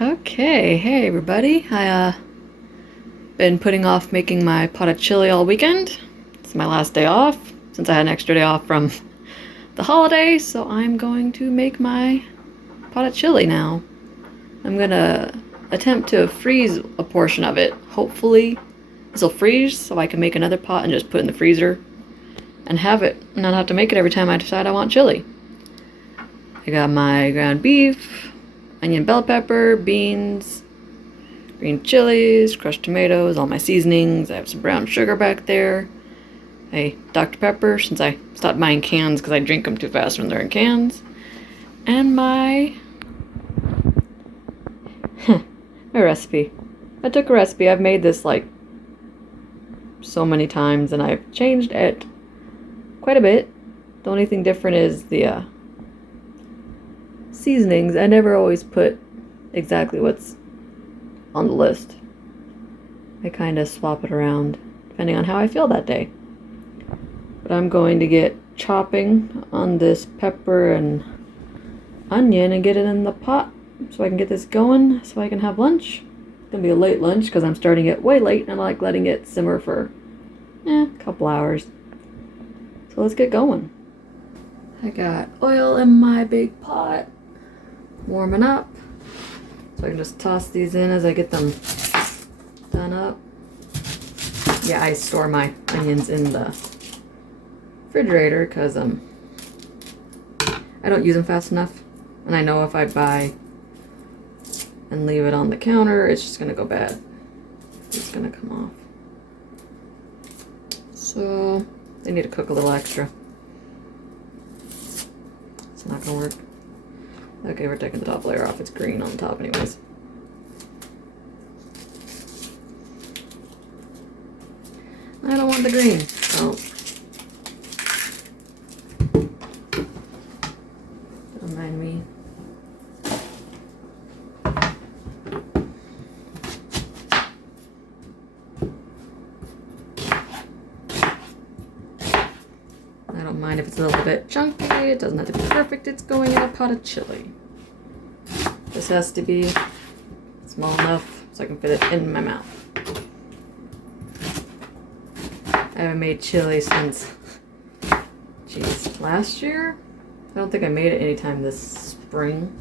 Okay, hey everybody. I been putting off making my pot of chili all weekend. It's my last day off since I had an extra day off from the holiday, so I'm going to make my pot of chili now. I'm gonna attempt to freeze a portion of it. Hopefully this will freeze so I can make another pot and just put it in the freezer and have it, and not have to make it every time I decide I want chili. I got my ground beef, onion, bell pepper, beans, green chilies, crushed tomatoes, all my seasonings. I have some brown sugar back there. A Dr. Pepper, since I stopped buying cans because I drink them too fast when they're in cans. And my recipe. I took a recipe. I've made this like so many times and I've changed it quite a bit. The only thing different is the seasonings. I never always put exactly what's on the list. I kind of swap it around depending on how I feel that day. But I'm going to get chopping on this pepper and onion and get it in the pot so I can get this going so I can have lunch. It's gonna be a late lunch because I'm starting it way late and I like letting it simmer for a couple hours. So let's get going. I got oil in my big pot warming up. So I can just toss these in as I get them done up. Yeah, I store my onions in the refrigerator because I don't use them fast enough. And I know if I buy and leave it on the counter, it's just gonna go bad. It's gonna come off. So they need to cook a little extra. It's not gonna work. Okay, we're taking the top layer off. It's green on top anyways. I don't want the green. Oh. Don't mind me. I don't mind if it's a little bit chunky. It doesn't have to be perfect. It's going in a pot of chili. This has to be small enough so I can fit it in my mouth. I haven't made chili since, last year? I don't think I made it anytime this spring.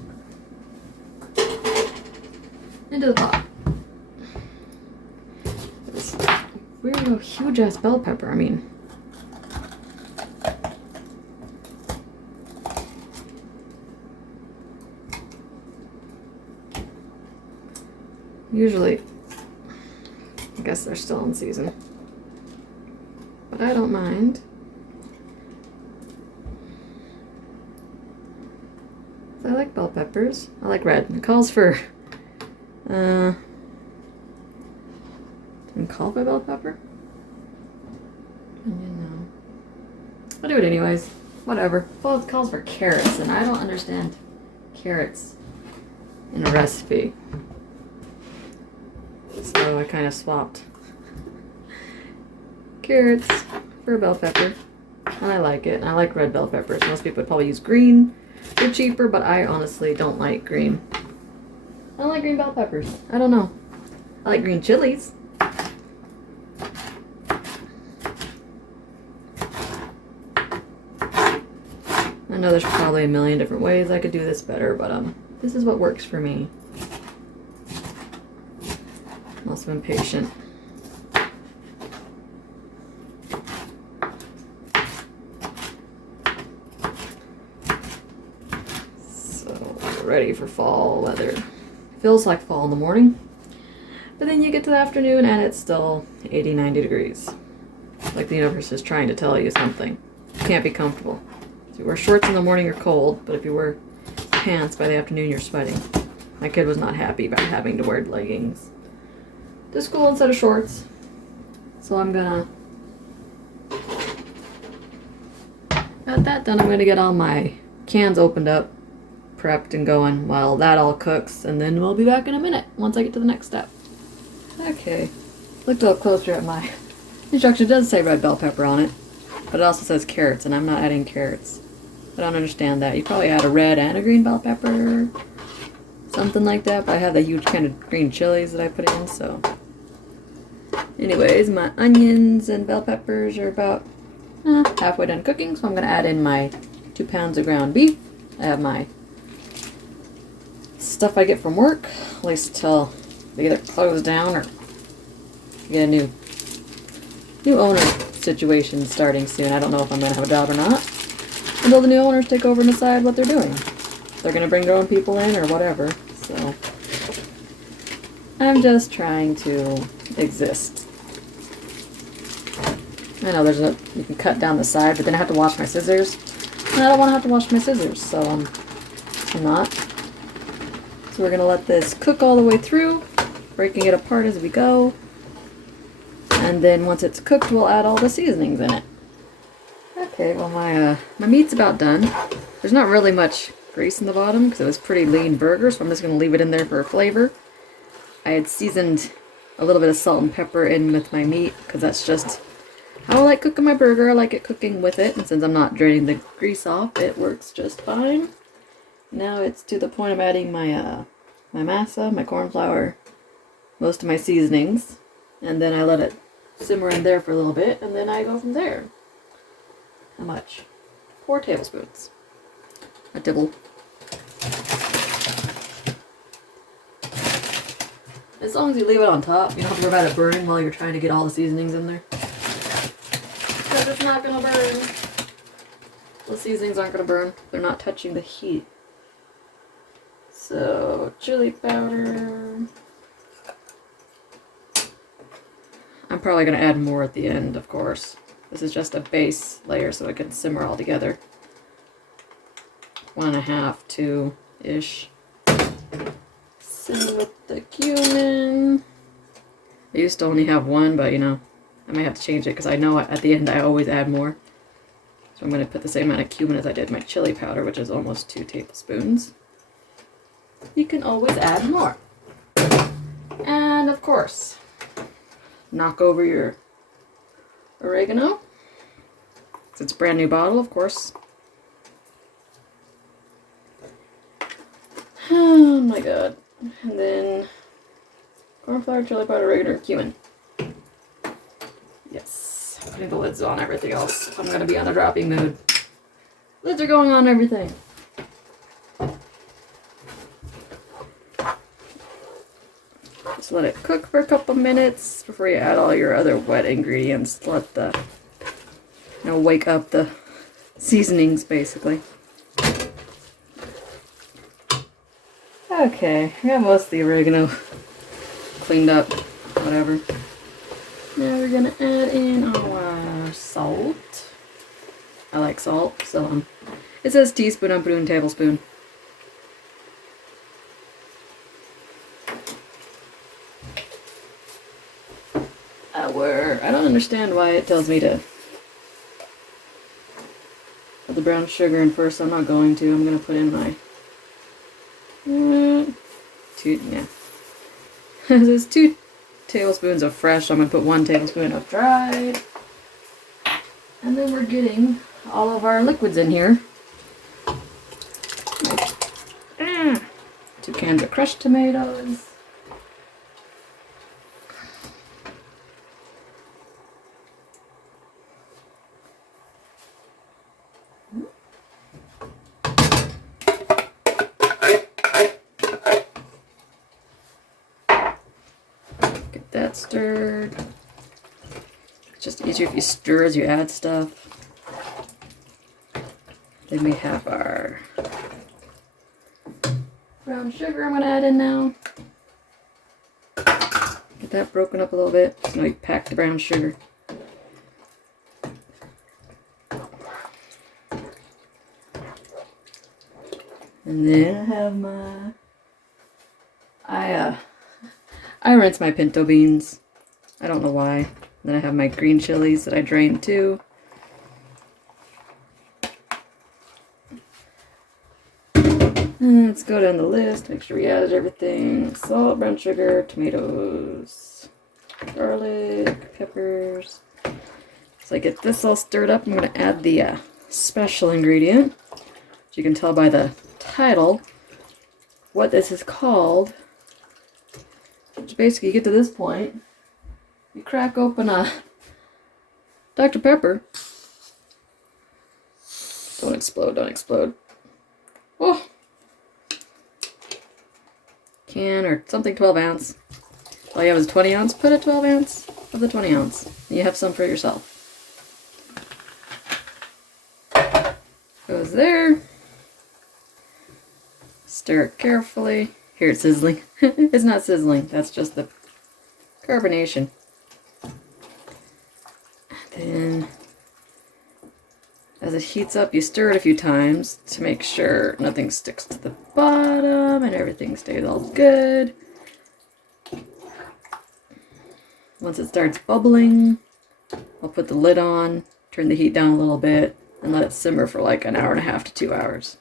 Into the pot. This weird, huge ass bell pepper. I mean, usually, I guess they're still in season. But I don't mind. I like bell peppers. I like red. It calls for, didn't call for bell pepper? Onion, no. I'll do it anyways. Whatever. Well, it calls for carrots, and I don't understand carrots in a recipe. So I kind of swapped carrots for a bell pepper. And I like it. And I like red bell peppers. Most people would probably use green. They're cheaper, but I honestly don't like green. I don't like green bell peppers. I don't know. I like green chilies. I know there's probably a million different ways I could do this better, but this is what works for me. I'm also impatient. Ready for fall weather. Feels like fall in the morning, but then you get to the afternoon and it's still 80, 90 degrees. Like the universe is trying to tell you something. You can't be comfortable. If you wear shorts in the morning, you're cold, but if you wear pants by the afternoon, you're sweating. My kid was not happy about having to wear leggings to school instead of shorts. So I'm gonna, got that done. I'm gonna get all my cans opened up, prepped and going while that all cooks, and then we'll be back in a minute once I get to the next step. Okay, looked a little closer at my instructions. It does say red bell pepper on it, but it also says carrots, and I'm not adding carrots. I don't understand that. You probably add a red and a green bell pepper. something like that, but I have the huge can of green chilies that I put in, so. Anyways, my onions and bell peppers are about halfway done cooking, so I'm going to add in my 2 pounds of ground beef. I have my stuff I get from work, at least till they either close down or get a new owner situation starting soon. I don't know if I'm going to have a job or not until the new owners take over and decide what they're doing. If they're going to bring their own people in or whatever. So I'm just trying to exist. I know you can cut down the side, but then I have to wash my scissors. And I don't want to have to wash my scissors, so I'm not. So we're going to let this cook all the way through, breaking it apart as we go. And then once it's cooked, we'll add all the seasonings in it. Okay, well my meat's about done. There's not really much grease in the bottom because it was pretty lean burger, so I'm just going to leave it in there for flavor. I had seasoned a little bit of salt and pepper in with my meat because that's just how I like cooking my burger. I like it cooking with it, and since I'm not draining the grease off, it works just fine. Now it's to the point of adding my my masa, my corn flour, most of my seasonings, and then I let it simmer in there for a little bit, and then I go from there. How much? 4 tablespoons. A dibble. As long as you leave it on top, you don't have to worry about it burning while you're trying to get all the seasonings in there. Because it's not going to burn. The seasonings aren't going to burn. They're not touching the heat. So, chili powder. I'm probably going to add more at the end, of course. This is just a base layer so it can simmer all together. 1.5, 2-ish. Same with the cumin. I used to only have 1, but you know, I may have to change it because I know at the end I always add more. So I'm going to put the same amount of cumin as I did my chili powder, which is almost 2 tablespoons. You can always add more. And of course, knock over your oregano. It's a brand new bottle, of course. Oh my god. And then corn flour, chili powder, oregano, cumin. Yes. Putting the lids on everything else. I'm going to be on a dropping mood. Lids are going on everything. Just let it cook for a couple minutes before you add all your other wet ingredients. Let the, wake up the seasonings, basically. Okay, I got most of the oregano cleaned up, whatever. Now we're gonna add in our salt. I like salt, so it says teaspoon, I'm putting tablespoon. I don't understand why it tells me to put the brown sugar in first. I'm not going to. I'm going to put in my 2 tablespoons of fresh. So I'm going to put 1 tablespoon of dried. And then we're getting all of our liquids in here. 2 cans of crushed tomatoes. Get that stirred. It's just easier if you stir as you add stuff. Then we have our brown sugar I'm going to add in now. Get that broken up a little bit. So now you pack the brown sugar. And then I have my... I rinse my pinto beans. I don't know why. And then I have my green chilies that I drained too. And let's go down the list, make sure we added everything. Salt, brown sugar, tomatoes, garlic, peppers. So I get this all stirred up. I'm going to add the special ingredient. As you can tell by the title, what this is called. Which basically, you get to this point, you crack open a Dr. Pepper. Don't explode, don't explode. Oh! Can or something 12 ounce. All you have is 20 ounce, put a 12 ounce of the 20 ounce. You have some for yourself. Goes there. Stir it carefully. Here it's sizzling. It's not sizzling, that's just the carbonation. Then, as it heats up, you stir it a few times to make sure nothing sticks to the bottom and everything stays all good. Once it starts bubbling, I'll put the lid on, turn the heat down a little bit, and let it simmer for like an hour and a half to 2 hours.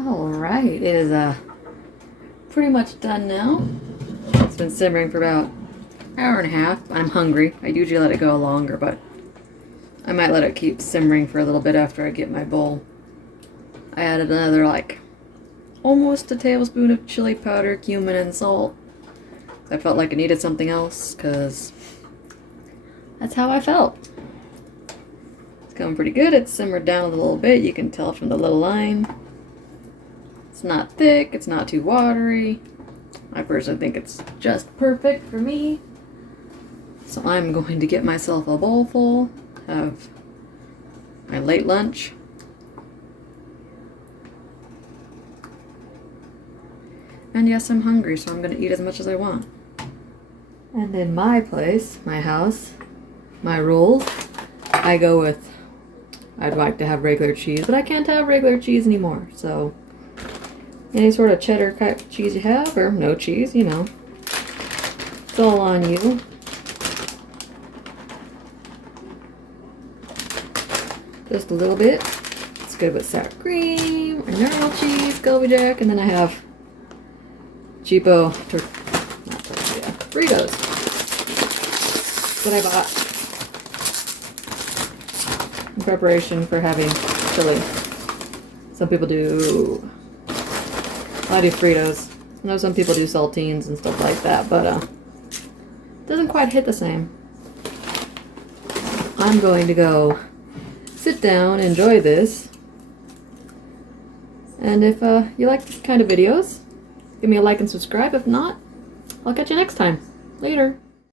Alright, it is pretty much done now. It's been simmering for about an hour and a half. I'm hungry. I usually let it go longer, but I might let it keep simmering for a little bit after I get my bowl. I added another like almost a tablespoon of chili powder, cumin, and salt. I felt like I needed something else because that's how I felt. It's coming pretty good. It's simmered down a little bit. You can tell from the little line. It's not thick. It's not too watery. I personally think it's just perfect for me. So I'm going to get myself a bowl full of my late lunch. And yes, I'm hungry, so I'm going to eat as much as I want. And in my place, my house, my rules, I go with, I'd like to have regular cheese, but I can't have regular cheese anymore, so any sort of cheddar type cheese you have, or no cheese, you know, it's all on you. Just a little bit. It's good with sour cream, or normal cheese, Colby Jack, and then I have cheapo Fritos that I bought in preparation for having chili. Some people do, I do Fritos. I know some people do saltines and stuff like that, but it doesn't quite hit the same. I'm going to go sit down, enjoy this, and if you like this kind of videos, give me a like and subscribe. If not, I'll catch you next time. Later.